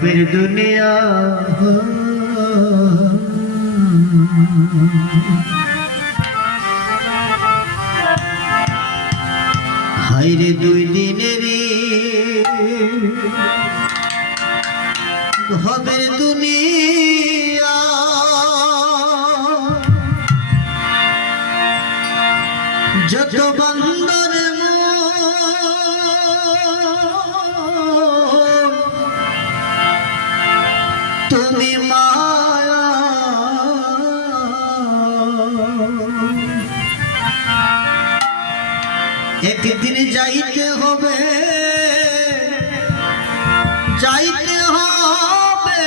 ভবের দুনিয়া। হাইরে দুই দিনেরই ভবের দুনিয়া। যত বন্দর তুমি একদিন যাইতে হবে। যাইতে হবে।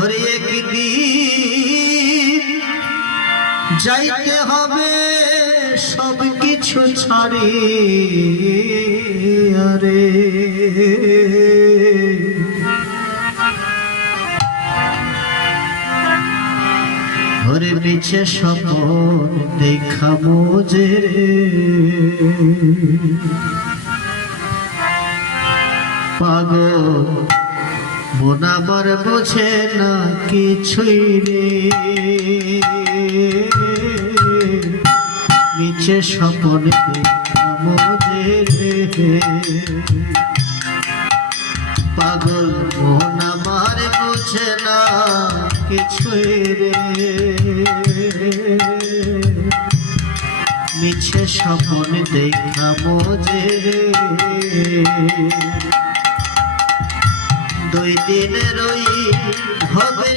ওরে একদিন যাইতে হবে সব কিছু ছাড়ি আরে মিছে স্বপন দেখাবো যে পাগল, মন আমার বোঝে না কিছুই রে মিছে স্বপন দেখাবো যে পাগল, মন আমার বোঝে না কিছুই রে মিছে স্বপন দেখা বোঝে দুই দিনের ওই হবে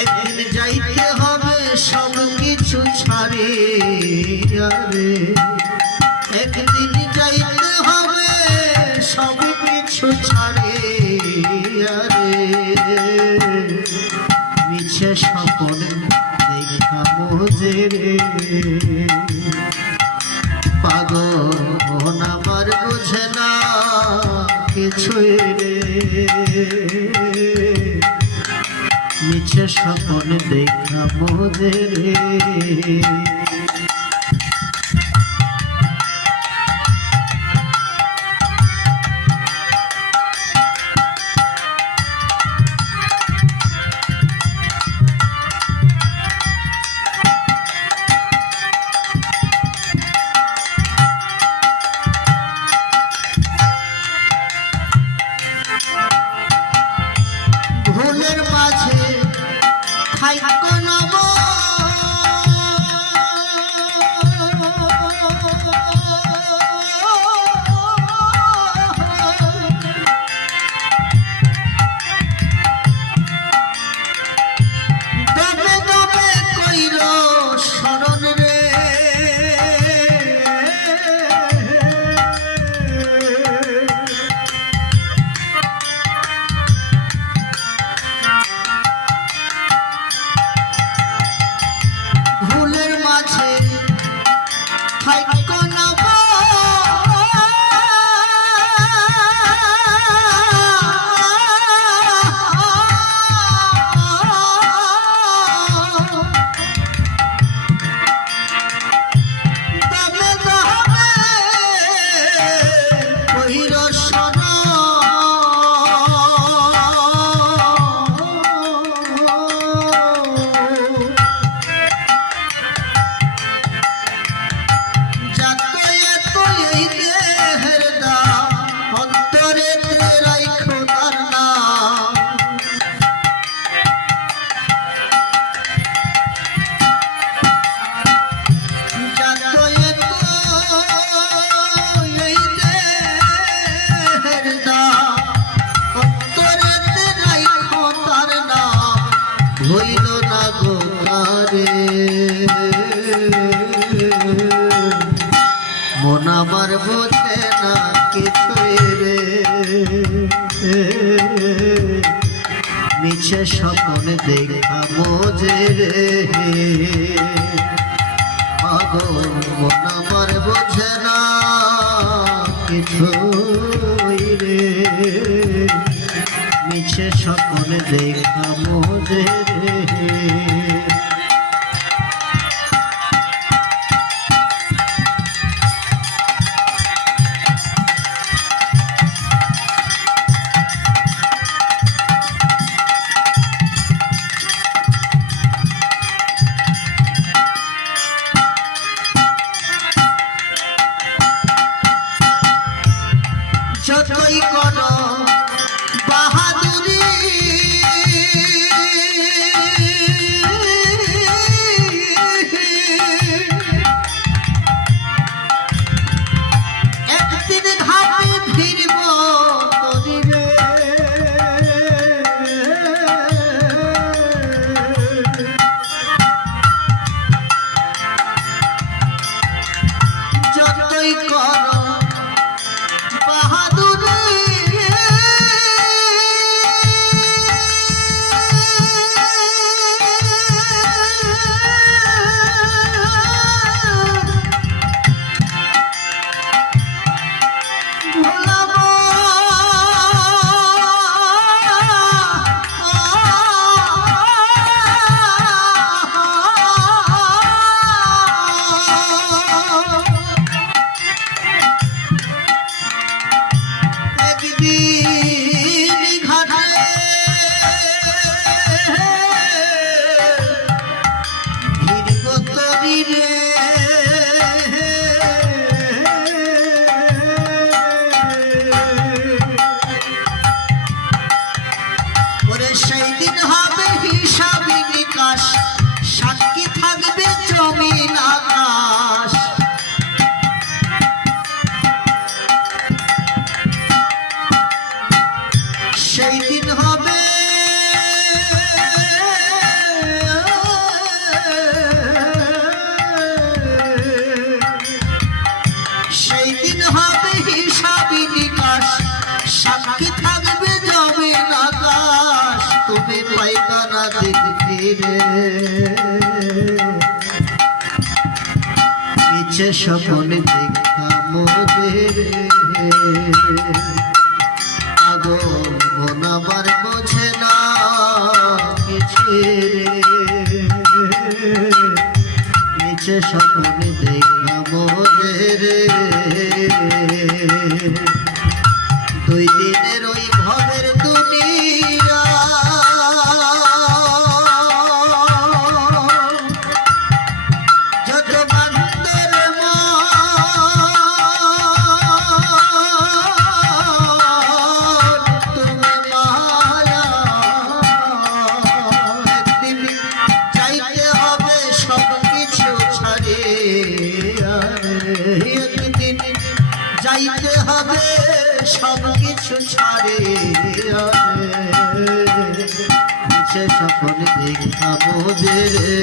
একদিন যাইতে ছাড়ি একদিন যাইতে হবে, সব কিছু ছাড়ি আরে। মিছে স্বপন দেখা মোজে রে পাগল বোঝে না কিছুই রে। মিছে স্বপন দেখা মোজে রে মন আমার বোঝে না কিছুই রে। মিছে স্বপ্ন দেখা বোঝে রে। পাগল, মন আমার বোঝে না কিছুই রে। মিছে সকলে দেখা বোঝে স্বপ্নে দেখা মোদের আগো মন আবার বোঝে না রে নিচে স্বপ্নে দেখা মোদের ছাড়িয়ে সে সফল দেখাবো যে রে।